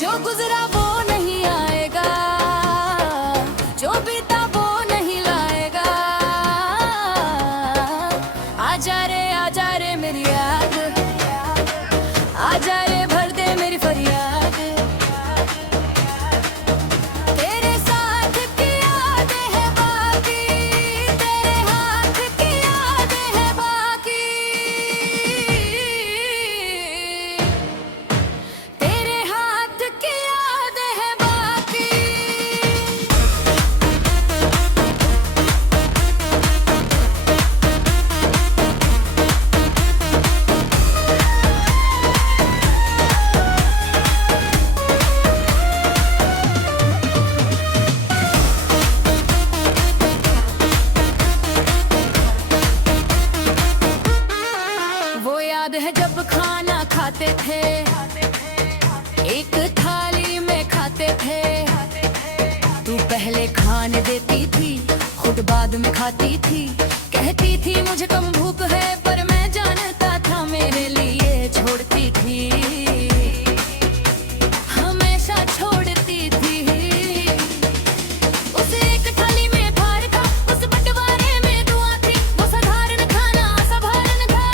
जो गुजरा वो नहीं आएगा, जो बीता वो नहीं लाएगा। आजा रे मेरी याद, आजा रे भर दे मेरी फरियाद। तेरे साथ की यादें हैं बाकी, तेरे हाथ की यादें हैं बाकी। तेरे हाथ की यादें हैं बाकी। वो याद है जब खाना खाते थे, एक थाली में खाते थे। तू पहले खाने देती थी, खुद बाद में खाती थी। कहती थी मुझे कम भूख है, पर मैं जानता था मेरे लिए छोड़ती थी, हमेशा छोड़ती थी। उस एक थाली में भार था, उस बंटवारे में दुआ थी। वो साधारण खाना असाधारण था,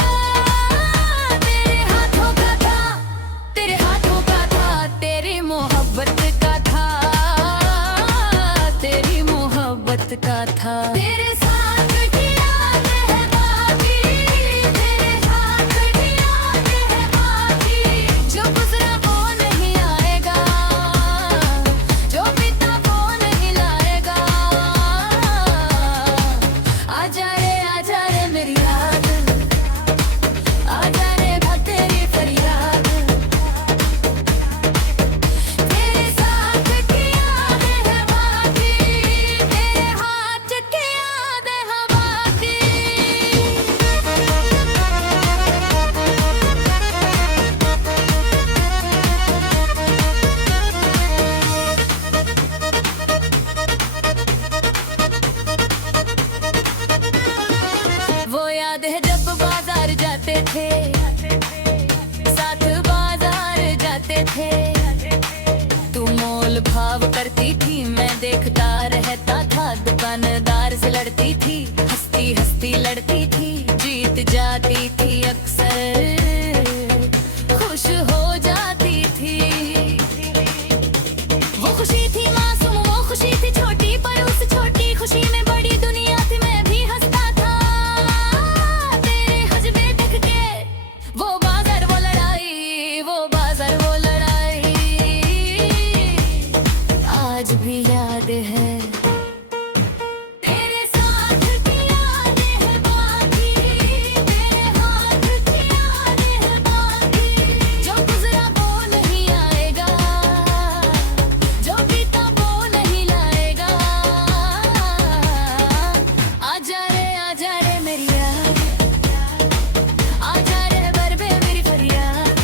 तेरे हाथों का था, तेरे हाथों का था, तेरी मोहब्बत का था, तेरी मोहब्बत का था। तेरे साथ की यादें हैं बाकी, तेरे साथ की यादें हैं बाकी। जो गुजरा वो नहीं आएगा, जो बीता वो नहीं लाएगा। आजा रे मेरी याद, आजा रे भर तेरी फरियाद। तेरे साथ की यादें हैं बाकी, तेरे हाथ की यादें हैं बाकी। वो याद है जब बाजार जाते थे, साथ बाजार जाते थे। तू मोल भाव करती थी, मैं देखता रहता था। दुकानदार से लड़ती थी, हंसती हंसती लड़ती थी। जीत जाती थी अक्सर, खुश हो जाती थी। वो खुशी थी मासूम, वो खुशी थी छोटी, पर उस छोटी खुशी में बड़ी दुनिया थी। मैं भी हंसता था तेरे हजबे देख के। वो बाजार वो लड़ाई, वो बाजार वो लड़ाई, आज भी याद है। तेरे साथ की यादें हैं बाकी, तेरे हाथ की यादें हैं बाकी। जो गुजरा वो नहीं आएगा, जो बीता वो नहीं लाएगा। आजा रे मेरी याद, आजा रे भर दे मेरी फरियाद।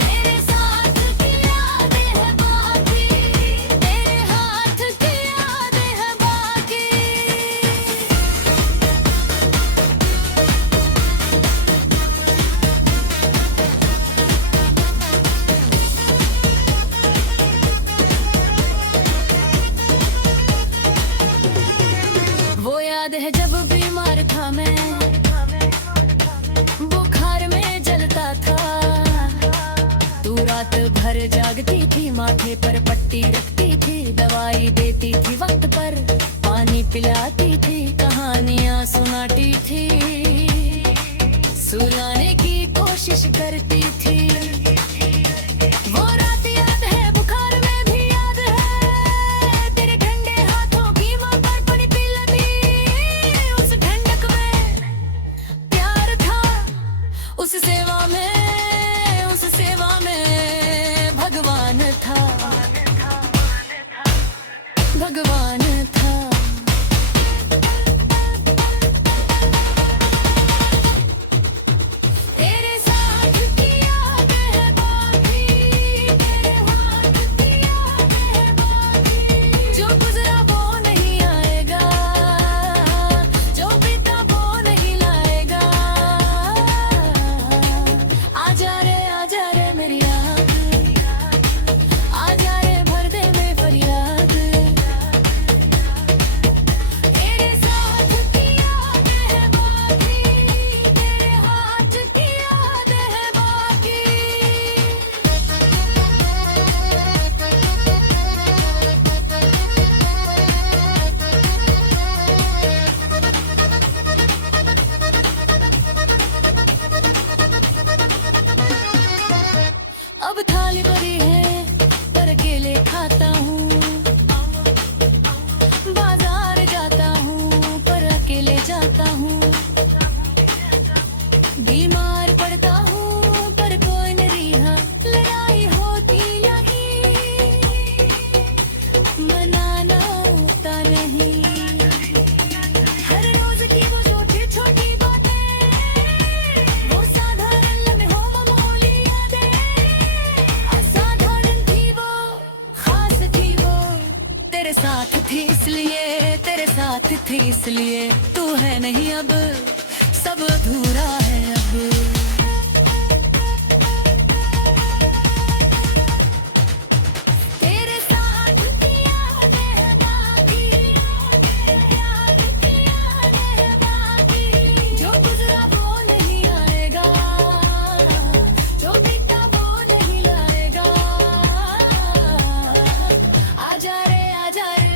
तेरे साथ की यादें हैं बाकी, तेरे हाथ की यादें हैं बाकी। वो याद है जब बीमार था मैं, बुखार में जलता था। तू रात भर जागती थी, माथे पर पट्टी रखती थी। दवाई देती थी वक्त पर, पानी पिलाती थी, कहानियां सुनाती थी। सुलाने की कोशिश करती थी। वो रात याद है, बुखार में भी याद है। तेरे ठंडे हाथों की मां पर पानी पिलाती। उस ठंडक में प्यार था, उस सेवा में भगवान था, भगवान था। अब थाली भरी है पर अकेले खाता हूँ, बाजार जाता हूँ पर अकेले जाता हूँ, बीमार पड़ता हूँ पर कोई नहीं है, लड़ाई होती नहीं, मनाना होता नहीं, हर रोज की वो छोटी छोटी बातें, वो साधारण लम्हों मामूली यादें, असाधारण थी वो, खास थी वो, तेरे साथ थी इसलिए, तेरे साथ थी इसलिए, तू है नहीं अब, सब अधूरा है अब। तेरे साथ की यादें हैं बाकी, याद की यादें हैं बाकी, जो गुजरा वो नहीं आएगा, जो बीता वो नहीं लाएगा, आजा रे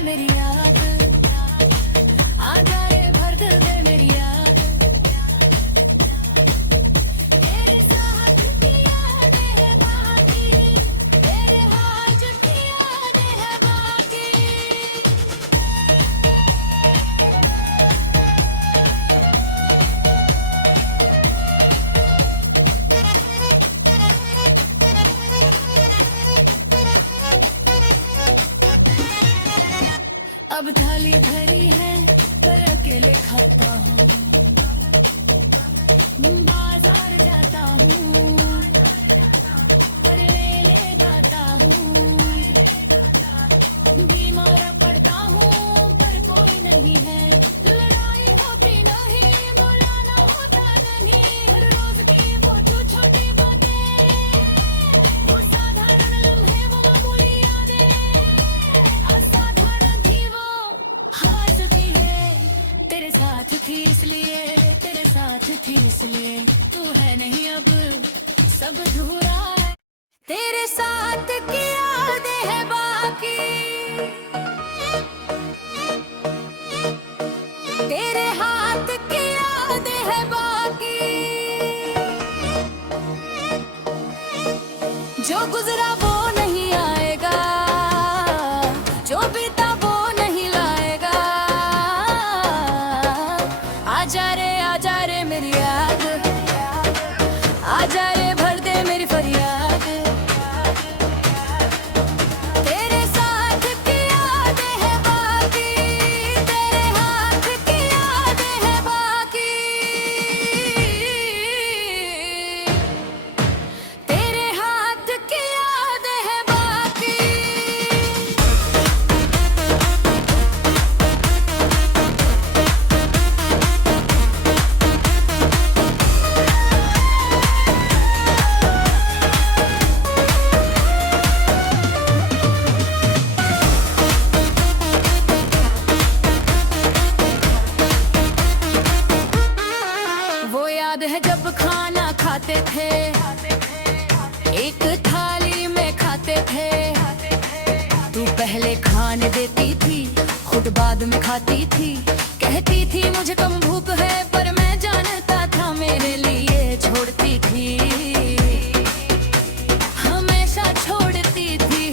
मेरी याद, आजा रे भर दे मेरी याद, तेरे साथ की यादें हैं बाकी, तेरे हाथ की यादें हैं बाकी। अब थाली भरी है पर अकेले खाता हूँ, बाजार जाता हूँ पर ले जाता हूँ, बीमार पड़ता हूँ पर कोई नहीं है, लड़ाई होती नहीं, बुलाना होता नहीं, हर रोज की वो छोटी बातें, वो साधारण लम्हे, वो मामूली यादें, असाधारण थी वो, खास थी है, तेरे साथ थी इसलिए, तेरे साथ थी इसलिए, तू है नहीं अब, सब अधूरा है, तेरे साथ की यादें हैं बाकी, तेरे हाथ की यादें हैं बाकी, जो गुजरा वो नहीं आएगा, जो बीता वो नहीं लाएगा, आजा रे मेरी याद, आजा रे भर दे मेरी फरियाद, तेरे साथ की यादें हैं बाकी, तेरे हाथ की यादें हैं बाकी, तेरे हाथ की यादें हैं बाकी। वो याद है जब खाना खाते थे, एक थाली में खाते थे, तू पहले खाने देती थी, खुद बाद में खाती थी, कहती थी मुझे कम भूख है, पर मैं जानता था मेरे लिए छोड़ती थी, हमेशा छोड़ती थी,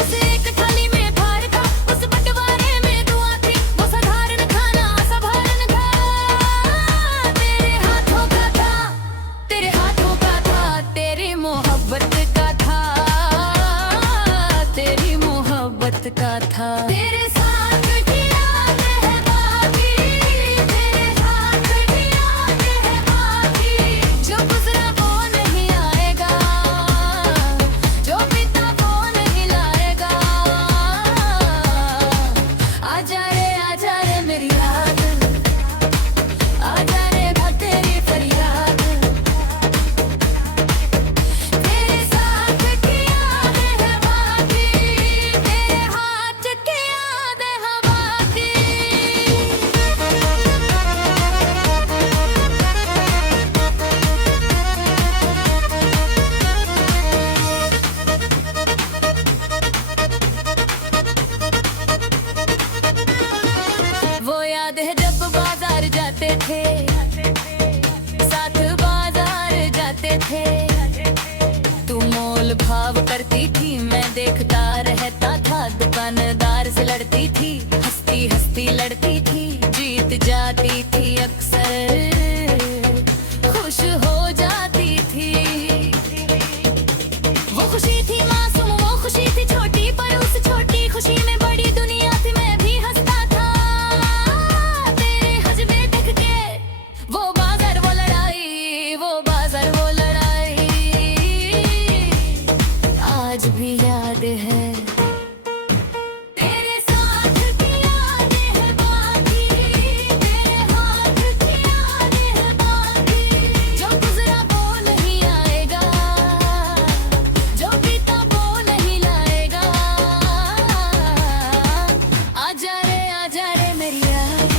उस एक थाली में भार था, उस बंटवारे में दुआ थी, वो साधारण खाना असाधारण था, तेरे हाथों का था, तेरे हाथों का था, तेरी मोहब्बत का था, तेरी मोहब्बत का था, तेरे साथ की यादें हैं बाकी, तेरे साथ की यादें हैं बाकी, जो गुजरा वो नहीं आएगा, जो बीता वो नहीं लाएगा, आजा रे मेरी याद, आजा रे भर तेरी फरियाद, तेरे साथ की यादें हैं बाकी, तेरे हाथ की भाव करती थी, मैं देखता रहता था, दुकानदार से लड़ती थी, हंसती हंसती लड़ती थी, जीत जाती थी अक्सर, खुश हो जाती थी। वो खुशी थी मासूम, वो खुशी थी छोटी, पर उस छोटी खुशी में बड़ी दुनिया थी, मैं भी हंसता था तेरे हजमे देख के। वो बाजार वो लड़ाई, वो बाजार वो लड़ाई आज भी याद है। तेरे साथ की यादें हैं बाकी, तेरे हाथ की यादें हैं बाकी, जो गुजरा वो नहीं आएगा, जो बीता वो नहीं लाएगा। आजा रे मेरी याद,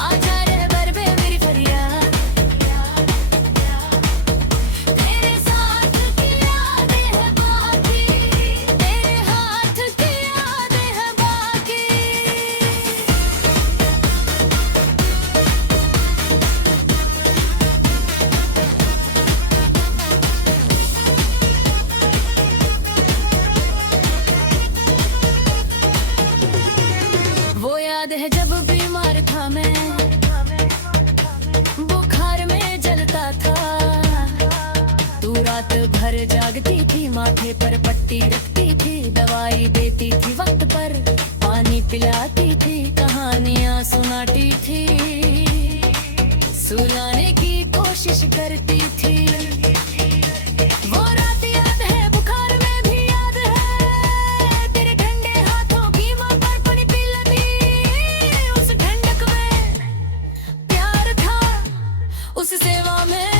आजा रे बरबे मेरी फरियाद, तेरे साथ की यादें हैं बाकी, तेरे हाथ की यादें हैं बाकी। वो याद है जब बीमार था मैं, बुखार में जलता था, तू रात भर जागती थी, माथे पर पट्टी रखती थी, दवाई देती थी वक्त पर, पानी पिलाती थी, कहानियां सुनाती थी, सुलाने की कोशिश करती थी। वो रात याद है, बुखार में भी याद है, तेरे ठंडे हाथों की मां पर पानी पिलाती, उस ठंडक में प्यार था, उस सेवा में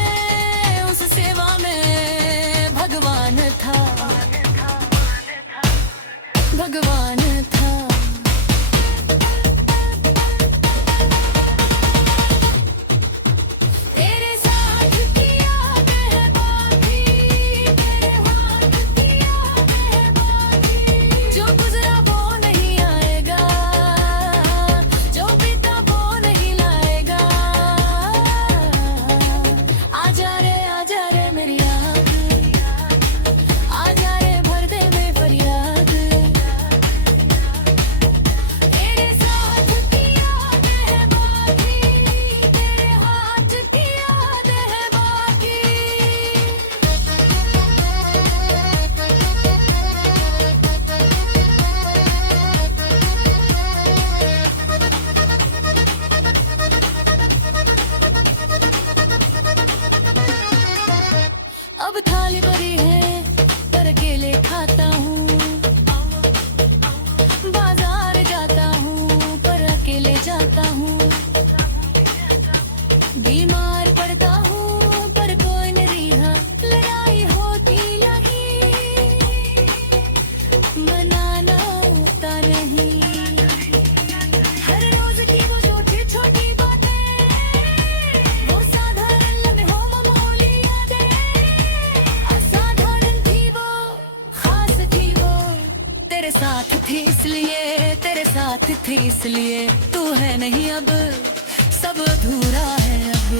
भगवान था, भगवान था। तेरे साथ की यादें हैं बाकी, तेरे हाथ की यादें हैं बाकी, जो गुजरा वो नहीं आएगा, जो बीता वो नहीं लाएगा। आजा रे मेरी याद, आजा रे भर दे में फरियाद, तेरे साथ की यादें हैं बाकी, तेरे हाथ की यादें हैं बाकी। अब थाली भरी है पर अकेले खाता हूँ, बाजार जाता हूँ पर अकेले जाता हूँ, बीमार पड़ता हूँ पर कोई नहीं है, लड़ाई होती नहीं, मनाना होता नहीं, हर रोज की वो छोटी छोटी बातें, वो साधारण लम्हों मामूली यादें, असाधारण थी वो, खास थी वो, तेरे साथ थी इसलिए, तेरे साथ थी इसलिए, तू है नहीं अब, सब अधूरा है अब।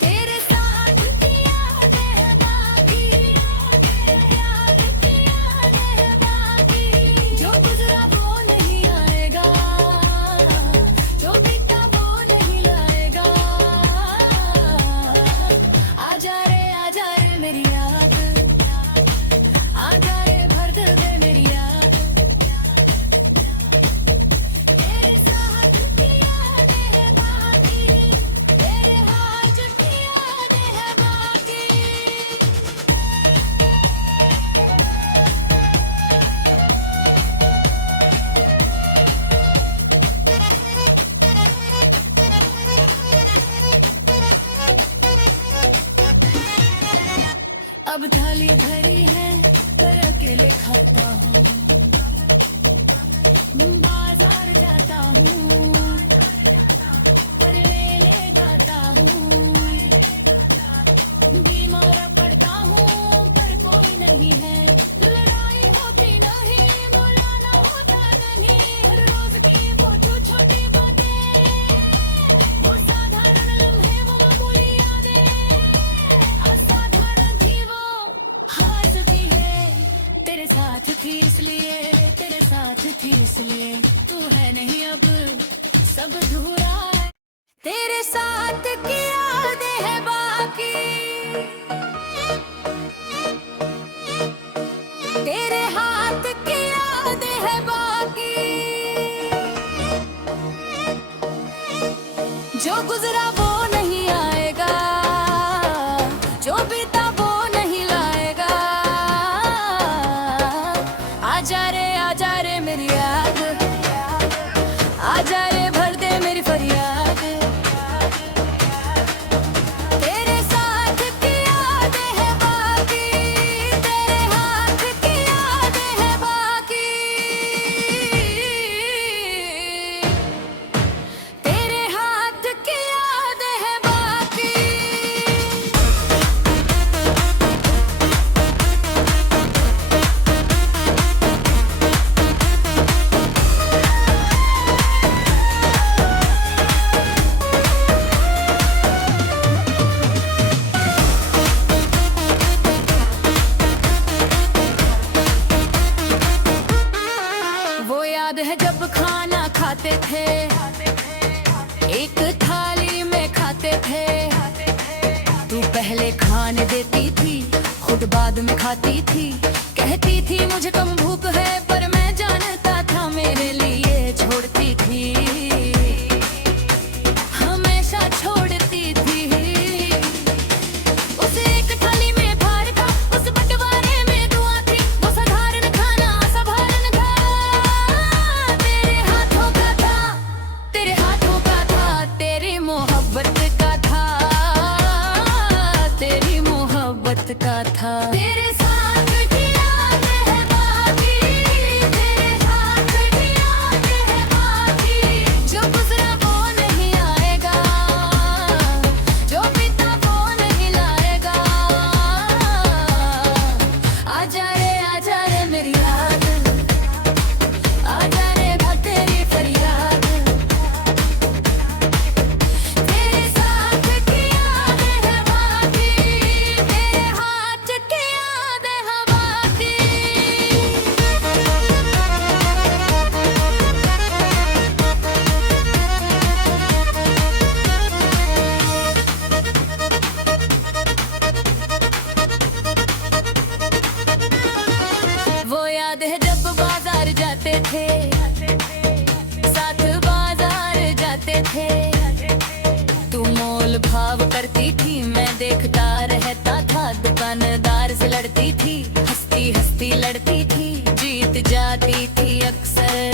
तेरे साथ की यादें हैं बाकी, तेरे याद की यादें हैं बाकी, जो गुजरा वो नहीं आएगा, जो बीता वो नहीं लाएगा। आजा रे मेरी याद, आजा रे भर दे मेरी याद, तेरे साथ की यादें हैं बाकी, तेरे हाथ की यादें हैं बाकी। अब थाली भरी है पर अकेले खाता हूँ, बाजार जाता हूँ पर ले जाता हूँ, बीमार पड़ता हूँ पर कोई नहीं है, लड़ाई होती नहीं, बुलाना होता नहीं, हर रोज की वो छोटी बातें, वो साधारण लम्हे सब अधूरा है। तेरे साथ की यादें है बाकी, तेरे हाथ की यादें है बाकी, जो गुजरा वो नहीं आएगा, जो बीता वो नहीं लाएगा। आजा रे मेरी याद, आजा रे भर दे मेरी फरियाद। तेरे साथ की यादें है बाकी, तेरे हाथ की यादें है बाकी, तेरे हाथ की यादें है बाकी। वो याद है जब खाना खाते थे, एक थाली में खाते थे। तू पहले खाने देती थी, खुद बाद में खाती थी। कहती थी मुझे कम भूख है, पर मैं जानता था मेरे लिए छोड़ती थी, हमेशा छोड़ती थी। उस एक थाली में भार था, उस बंटवारे में दुआ थी। वो साधारण खाना असाधारण था, तेरे हाथों का था, तेरे हाथों का था, तेरी मोहब्बत का था, तेरी मोहब्बत का था। तेरे साथ की यादें है बाकी, तेरे साथ की यादें है बाकी, जो गुजरा वो नहीं आएगा, जो बीता वो नहीं लाएगा। आजा रे मेरी याद, आजा रे भर तेरी फरियाद। तेरे साथ की यादें है बाकी, तेरे हाथ की यादें है बाकी। वो याद है जब बाजार जाते थे, साथ बाजार जाते थे। तू मोल भाव करती थी, मैं देखता रहता था। दुकानदार से लड़ती थी, हंसती हंसती लड़ती थी। जीत जाती थी अक्सर,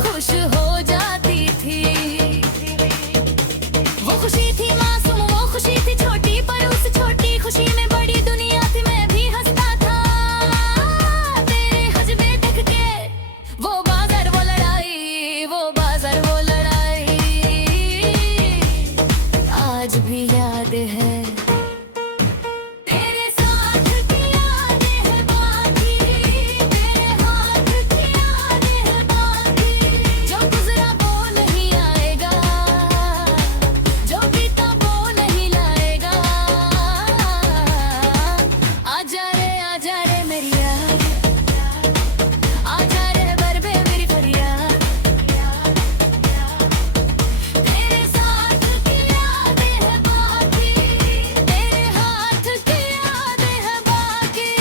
खुश हो जाती थी। वो खुशी थी मासूम, वो खुशी थी छोटी, पर उस छोटी खुशी में बड़ी दुनिया थी। मैं भी हंसता था तेरे हजमे देख के। वो बाजार वो लड़ाई, वो बाजार वो लड़ाई, आज भी याद है। तेरे साथ की यादें है बाकी, तेरे हाथ की यादें है बाकी, जो गुजरा वो नहीं आएगा, जो बीता वो नहीं लाएगा। आजा रे मेरी याद, आजा रे भर दे मेरी फरियाद। तेरे साथ की यादें है बाकी, तेरे हाथ की यादें है बाकी।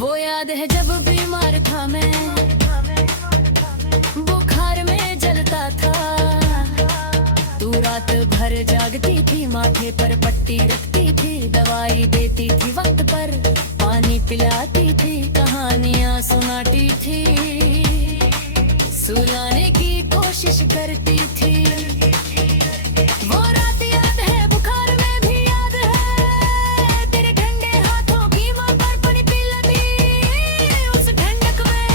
वो याद है जब बीमार था मैं, बुखार में जलता था। तू रात भर जागती थी, माथे पर पट्टी रखती थी। दवाई देती थी वक्त पर, पानी पिलाती थी, कहानियां सुनाती थी। सुलाने की कोशिश करती थी। वो रात याद है, बुखार में भी याद है। तेरे ठंडे हाथों की मां पर पानी पिलाती, उस ठंडक में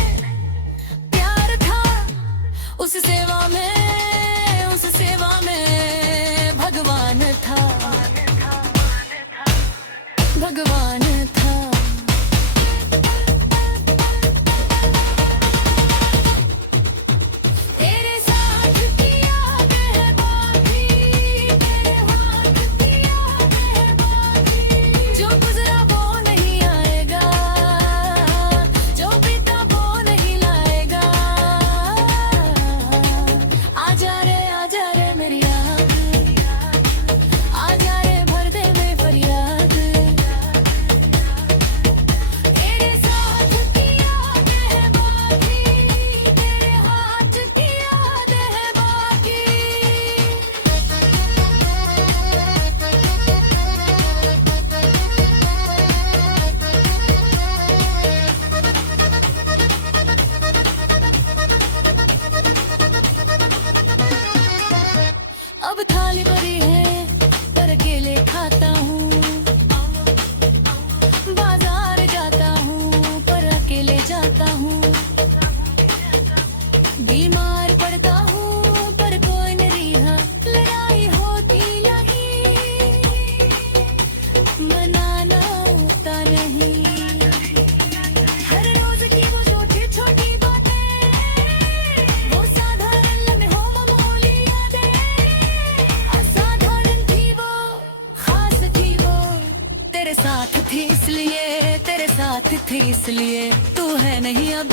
प्यार था। उस सेवा में भगवान था। अब थाली भरी है पर अकेले खाता हूँ, बाजार जाता हूँ पर अकेले जाता हूँ, बीमार पड़ता हूँ पर कोई नहीं है, लड़ाई होती नहीं, मनाना होता नहीं, हर रोज की वो छोटी छोटी बातें, वो साधारण लम्हों मामूली यादें, असाधारण थी वो, खास थी वो, तेरे साथ थी इसलिए, तेरे साथ थी इसलिए, तू है नहीं अब